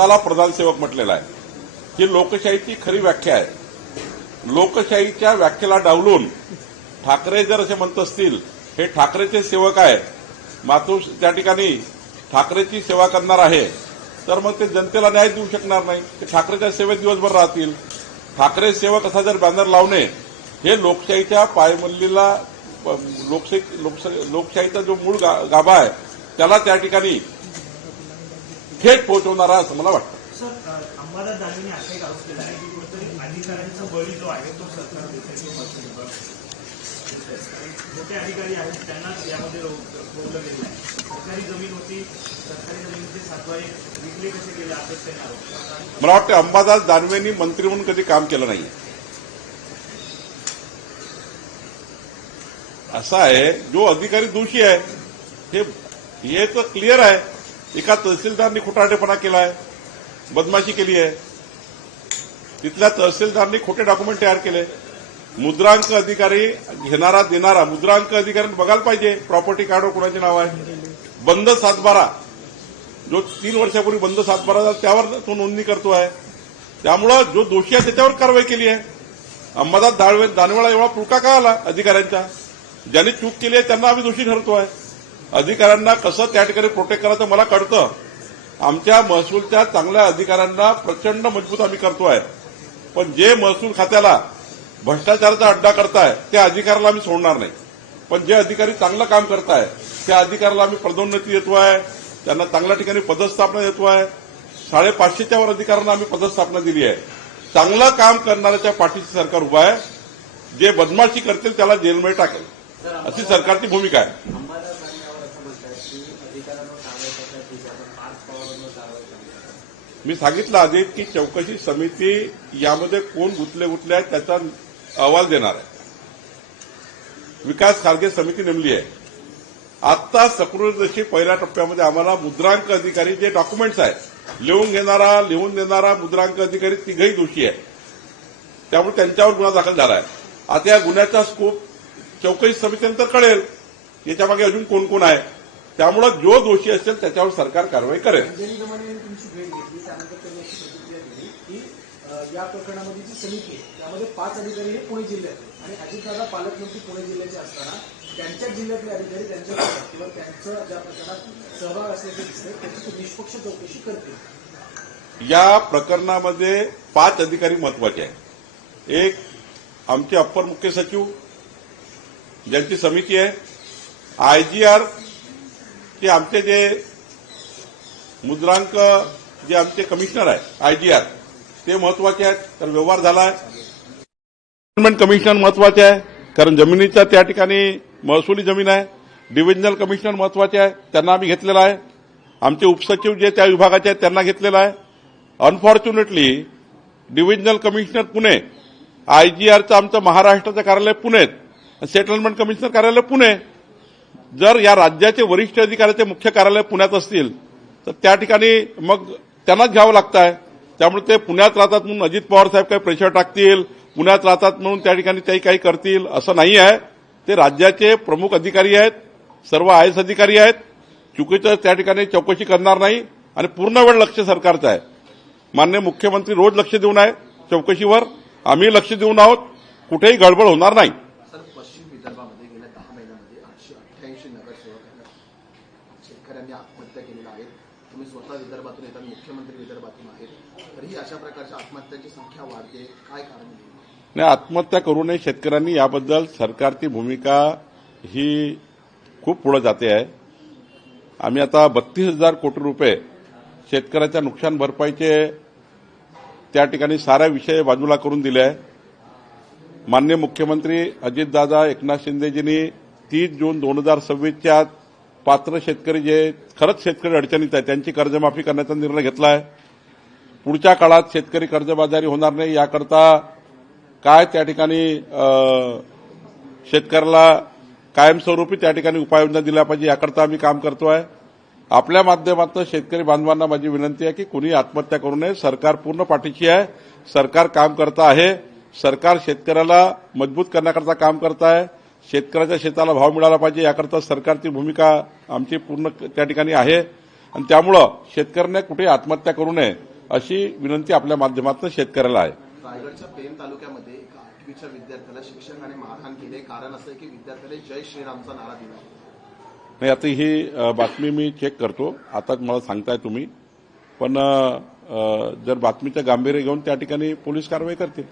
स्वतःला प्रधान सेवक म्हटलेला आहे. ही लोकशाहीची खरी व्याख्या आहे. लोकशाहीच्या व्याख्येला डावलून ठाकरे जर असे म्हणत असतील हे ठाकरेचे सेवक आहेत. मातू त्या ठिकाणी ठाकरेची सेवा करणार आहे. तर मग ते जनतेला न्याय देऊ शकणार नाही. ते ठाकरेच्या सेवेत दिवसभर राहतील. ठाकरे सेवक असा जर बॅनर लावणे हे लोकशाहीच्या पायमल्लीला लोकशाही लोकशाहीचा जो मूळ गा- गाभा आहे त्याला त्या ठिकाणी थेट पोहोचवणारा असं मला वाटतं सर अ, अंबादास दानवेने असा एक आरोप केला आहे की कुठेतरी अधिकाऱ्यांचा बळी जो आहे तो सरकार देत आहे किंवा पश्चिम विभाग देत आहे. मोठे अधिकारी आहेत त्यांनाच यामध्ये रोवलं गेलं आहे सरकारी जमीन होती सरकारी जमिनीचे सातबारे विकले कसे गेले असेच त्यांनी आरोप केला. मला वाटतं अंबादास दानवेंनी मंत्री म्हणून कधी काम केलं नाही असा आहे जो अधिकारी दोषी आहे हे हे तर क्लिअर आहे एका तहसीलदारनी खोटारडेपणा केला आहे बदमाशी केली आहे. तिथल्या तहसीलदारनी खोटे डॉक्युमेंट तयार केले. मुद्रांक अधिकारी घेणारा देणारा मुद्रांक अधिकाऱ्यांनी बघायला पाहिजे प्रॉपर्टी कार्डवर कोणाचे नाव आहे. बंद सातबारा जो तीन वर्षापूर्वी बंद सातबारा झाला त्यावर तो नोंदणी करतो आहे त्यामुळं जो दोषी आहे त्याच्यावर कारवाई केली आहे. अंबादास दानवे दानवेळा एवढा पुळका का आला अधिकाऱ्यांचा? ज्यांनी चूक केली आहे त्यांना आम्ही दोषी ठरतो आहे अधिकाऱ्यांना कसं त्या ठिकाणी प्रोटेक्ट करायचं मला कळतं. आमच्या महसूलच्या चांगल्या अधिकाऱ्यांना प्रचंड मजबूत आम्ही करतोय पण जे महसूल खात्याला भ्रष्टाचाराचा अड्डा करताय त्या अधिकाऱ्याला आम्ही सोडणार नाही. पण जे अधिकारी चांगलं काम करताय त्या अधिकाऱ्याला आम्ही पदोन्नती देतोय त्यांना चांगल्या ठिकाणी पदस्थापना देतोय साडेपाचशेच्या वर अधिकाऱ्यांना आम्ही पदस्थापना दिली आहे. चांगलं काम करणाऱ्याच्या पाठीशी सरकार उभं आहे. जे बदमाशी करतील त्याला जेलमध्ये टाकेल. अशी सरकारची भूमिका आहे अंबादास दानवेवर असं म्हणतात की अधिकाऱ्यांवर कारवाई करण्यात ठीक आहे पण पाच पवारांवर कारवाई करण्यात मी सांगितलं आधी की चौकशी समिती यामध्ये कोण गुतले गुतले आहेत त्याचा अहवाल देणार आहे. विकास खारगे समिती नेमली आहे. आत्ता सकृतदर्शी पहिल्या टप्प्यामध्ये आम्हाला मुद्रांक अधिकारी जे डॉक्युमेंट्स आहेत लिहून घेणारा लिहून देणारा मुद्रांक अधिकारी तिघही दोषी आहे त्यामुळे त्यांच्यावर गुन्हा दाखल झाला आहे. आता या गुन्ह्याचा स्कोप चौकशी समितीनंतर कळेल. याच्यामागे अजून कोण कोण आहे? त्यामुळं जो दोषी असेल त्याच्यावर सरकार कारवाई करेल. या प्रकरणामध्ये जी समिती आहे त्यामध्ये पाच अधिकारी हे पुणे जिल्ह्यातले आणि अजितदादा पालकमंत्री पुणे जिल्ह्याचे असताना त्यांच्या जिल्ह्यातले अधिकारी त्यांच्या किंवा त्यांचं ज्या प्रकरणात सहभाग असल्याचे दिसते त्याची निष्पक्ष चौकशी करतील. या प्रकरणामध्ये पाच अधिकारी महत्त्वाचे आहेत. एक आमचे अप्पर मुख्य सचिव ज्यांची समिती आहे आयजीआर ते आमचे जे मुद्रांक जे आमचे कमिशनर आहे आयजीआर ते महत्त्वाचे आहेत तर व्यवहार झाला आहे. कमिशनर महत्त्वाचे आहे कारण जमिनीचा त्या ठिकाणी महसुली जमीन आहे. डिव्हिजनल कमिशनर महत्त्वाचे आहे त्यांना आम्ही घेतलेला आहे. आमचे उपसचिव जे त्या विभागाचे आहेत त्यांना घेतलेला आहे. अनफॉर्च्युनेटली डिव्हिजनल कमिशनर पुणे आयजीआरचं आमचं महाराष्ट्राचं कार्यालय पुणेत सेटलमेंट कमिशनर कार्यालय पुणे. जर या राज्याचे वरिष्ठ अधिकाऱ्याचे मुख्य कार्यालय पुण्यात असतील तर त्या ठिकाणी मग त्यांनाच घ्यावं लागतं आहे त्यामुळे ते पुण्यात राहतात म्हणून अजित पवार साहेब काही प्रेशर टाकतील पुण्यात राहतात म्हणून त्या ठिकाणी ते काही करतील असं नाही आहे ते राज्याचे प्रमुख अधिकारी आहेत सर्व आय एस अधिकारी आहेत. चुकीचं त्या ठिकाणी चौकशी करणार नाही आणि पूर्ण वेळ लक्ष सरकारचं आहे. मान्य मुख्यमंत्री रोज लक्ष देऊन आहे चौकशीवर. आम्ही लक्ष देऊन आहोत. कुठेही गडबड होणार नाही सर पश्चिम विदर्भामध्ये गेल्या दहा महिन्यामध्ये आठशे अठ्ठ्याऐंशी नगरसेवकांना शेतकऱ्यांनी आत्महत्या केलेल्या आहेत तुम्ही स्वतः विदर्भातून येतात मुख्यमंत्री विदर्भातून आहेत. तरीही अशा प्रकारच्या आत्महत्याची संख्या वाढते. काय कारण नाही आत्महत्या करू नये शेतकऱ्यांनी. याबद्दल सरकारची भूमिका ही खूप पुढे जाते आहे. आम्ही आता बत्तीस हजार कोटी रुपये शेतकऱ्याच्या नुकसान भरपाईचे त्या ठिकाणी सारा विषय बाजूला करून दिले आहे. मान्य मुख्यमंत्री अजितदादा एकनाथ शिंदेजींनी तीस जून दोन हजार सव्वीसच्या पात्र शेतकरी जे खरंच शेतकरी अडचणीत आहे त्यांची कर्जमाफी करण्याचा निर्णय घेतला आहे पुढच्या काळात शेतकरी कर्जबाजारी होणार नाही याकरता काय त्या ठिकाणी शेतकऱ्याला कायमस्वरूपी त्या ठिकाणी उपाययोजना दिल्या पाहिजे याकरता आम्ही काम करतो आहे आपल्या माध्यमातून शेतकरी बांधवांना माझी विनंती आहे की कुणी आत्महत्या करू नये. सरकार पूर्ण पाठीशी आहे. सरकार काम करतं आहे. सरकार शेतकऱ्याला मजबूत करण्याकरता काम करत आहे. शेतकऱ्याच्या शेताला भाव मिळाला पाहिजे याकरता सरकारची भूमिका आमची पूर्ण त्या ठिकाणी आहे. आणि त्यामुळं शेतकऱ्याने कुठे आत्महत्या करू नये अशी विनंती आपल्या माध्यमातून शेतकऱ्याला आहे. रायगडच्या पेन तालुक्यामध्ये एका आठवीच्या विद्यार्थ्याला शिक्षकाने मारहाण केली. कारण असं की विद्यार्थ्याने जय श्रीरामचा नारा दिला. नाही आता ही बातमी मी चेक करतो. आता मला सांगताय तुम्ही. पण जर बातमीचं गांभीर्य घेऊन त्या ठिकाणी पोलीस कारवाई करतील.